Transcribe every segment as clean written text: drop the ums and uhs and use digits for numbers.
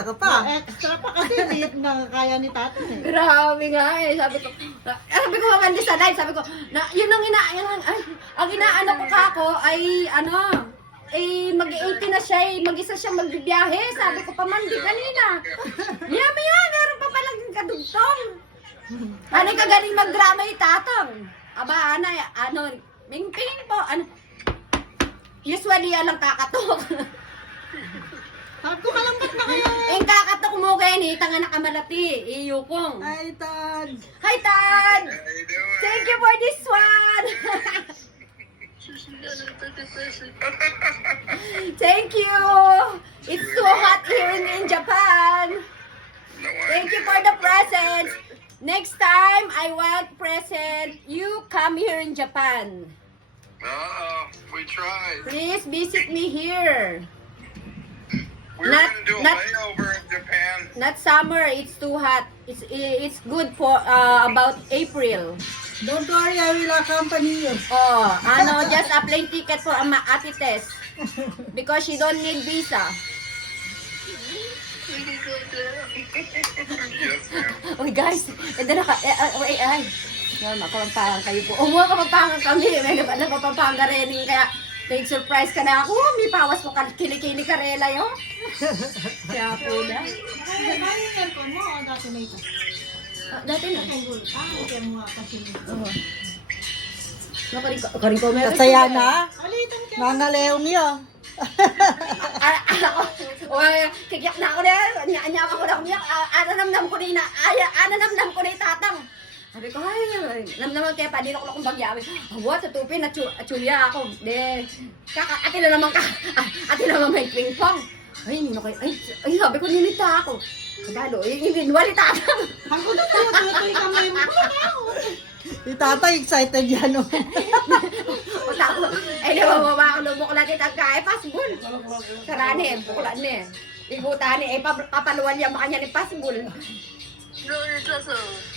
Ako pa. Extra pa kasi, hindi na kaya ni tatay eh. Grabe nga eh. Sabi ko mamandi sa live, sabi ko, na, yun ang ang inaano ko kako ay mag-80 na siya eh, mag-isa siya magbibiyahe. Sabi ko, pamandi kanina. Maya, meron pa palang kadugtong. Ano yung kagaling mag-drama ni Tatang? Aba, mingping po, usually yan lang kakatok. Sabi ko, malambot na kaya eh. Yung kakatok mo kayo ni, tanga na kamalati, iyukong. Ay, Tad. Hi, Tad! Thank you for this one! Thank you! It's so hot here in Japan! Thank you for the presents! Next time, I want present. You come here in Japan. We tried. Please visit me here. We were going to do a layover in Japan. Not summer, it's too hot. It's good for about April. Don't worry, I will accompany you. Just a plane ticket for Ate Tess. Because she don't need visa. Yes, ma'am. Uy guys, kapampangan kayo po. Kapampangan kami. May napapampangan rin. Kaya, surprise ka na ako. May pawas ko kilikili ka rela yun. Kaya po na. Ay, yung aircon mo, dati na ito. Dati na. Kaya mo nga kasi. Karin ko meron. Kasaya na. Alitan ka. Mga leong yun. Kikyak na ako na. Anyaman ko na kumiyak. Ananamnam ko na yung tatang. Sabi ko, ay, namnaman kaya pa, dinok kong bagyawi. What, sa tupi, natsuya ako. Ate na naman may ping-pong. Ay, sabi ko, ninita ako. Sabalo, wali tatang. Ang gulo tayo, tuloy kami. Si tatay excited yan. Oh. Ay, nabababa ako ng bukla kita kaya pasbul. Sarani, bukla ni. Ibutani, papaluan niya makanya ni pasbul.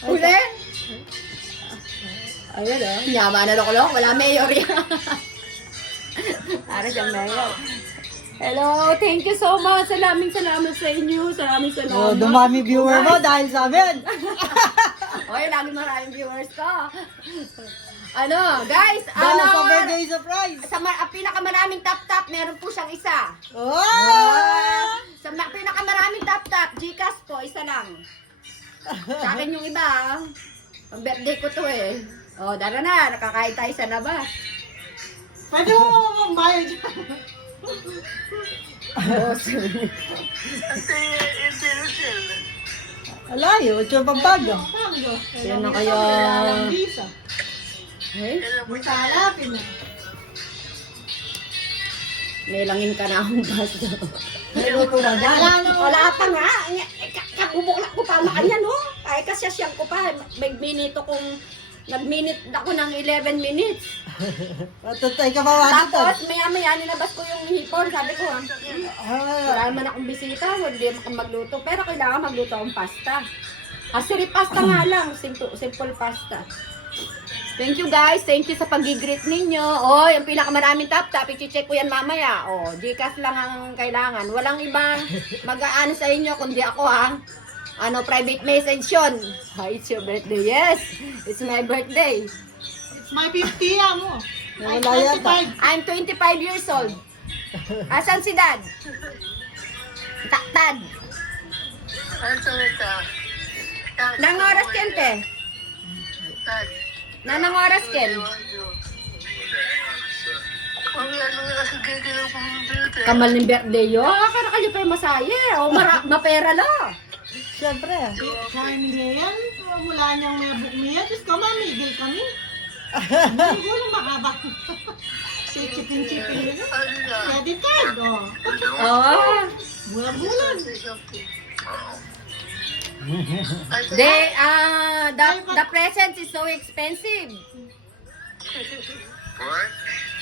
Uli? Ayun oh. Nyama na loko-loko, wala mayor yan. Para siyang mayor. Hello, thank you so much. Salamat sa inyo. Salamat. Dumami viewer mo dahil sa amin. Oy, lagi maraming viewers ko. Guys, Dahil sa birthday surprise. sa pinakamaraming top, meron po siyang isa. Oh! Sa pinakamaraming top, Gcash po, isa lang. Sa akin yung iba, ang birthday ko to eh. Dara na, nakakain tayo sa labas. Pwede mo magbayad dyan. Alayo, ito yung pagbago. Pago. Yan na kaya. Visa. Eh? Buta alapin na. Nilangin ka na akong baso. May luto na dyan. Wala pa nga. Kabubuklak ko pa makanyan, no? Ay, kasyasyan ko pa. Nag-minute ako ng 11 minutes. Matutay ka pa Tapos, maya-maya, ninabas ko yung hipon. Sabi ko, Ah, wala naman akong bisita. Hindi akong magluto. Pero kailangan magluto akong pasta. Siri pasta nga lang. Simple pasta. Thank you guys. Thank you sa pag-greet ninyo. Yung pinakamaraming top, i-check ko yan mamaya. Gcash lang ang kailangan. Walang ibang mag-aano sa inyo kundi ako ha. Private message yun. It's your birthday. Yes, it's my birthday. It's my 50 mo. wala yata. I'm 25 years old. Asan si Dad? Dad. Nang oras ken te? Nanang oras ken? Kamal ng birthday yo. Akala kayo pa yung masaye. Mapera la. Siyempre. Sa Emilia yan, mula niyang may book niya, just ko mamigil kami. Siguro makaba. Chipin-chipin. Credit card, Bulan-bulan. The present is so expensive. What?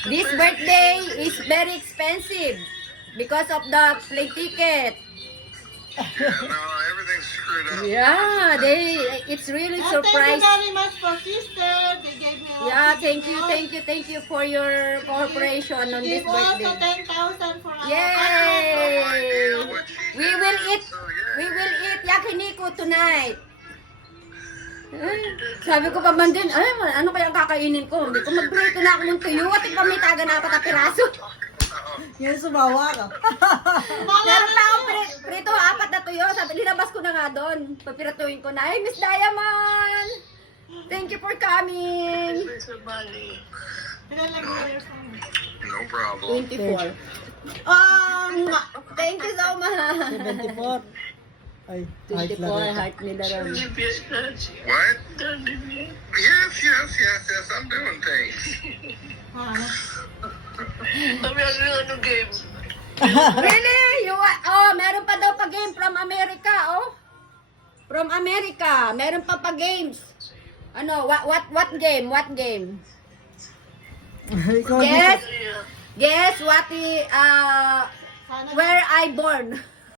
This birthday is very expensive because of the plane ticket. Yeah, no, everything's screwed up. Yeah, it's really Thank you surprise. very much for sister. They gave me all Yeah, this thank you for your cooperation on this Give also birthday. 10,000 for our Yay! I have no idea what she We will eat, So, yeah. we will eat yakiniku tonight. Sabi ko pa man din, ay, ano kaya ang kakainin ko? Hindi ko magprito na ako ng tuyo at ipamitaga na apat na piraso. Yan sumawa ka. Meron pa akong prito, apat na tuyo. Sabi, linabas ko na nga doon. Papiratuin ko na. Ay, Miss Diamond! Thank you for coming! Ilan lang years mo? No problem. 24. Thank you so much! 74. Ay, height 24, lang ito. heart nila ron. What? Yes. I'm doing things. Ano? Really? Meron pa daw pa game from America, oh. From America, meron pa games. Ano, what game? What game? Ikaw, Guess what Sana where I born?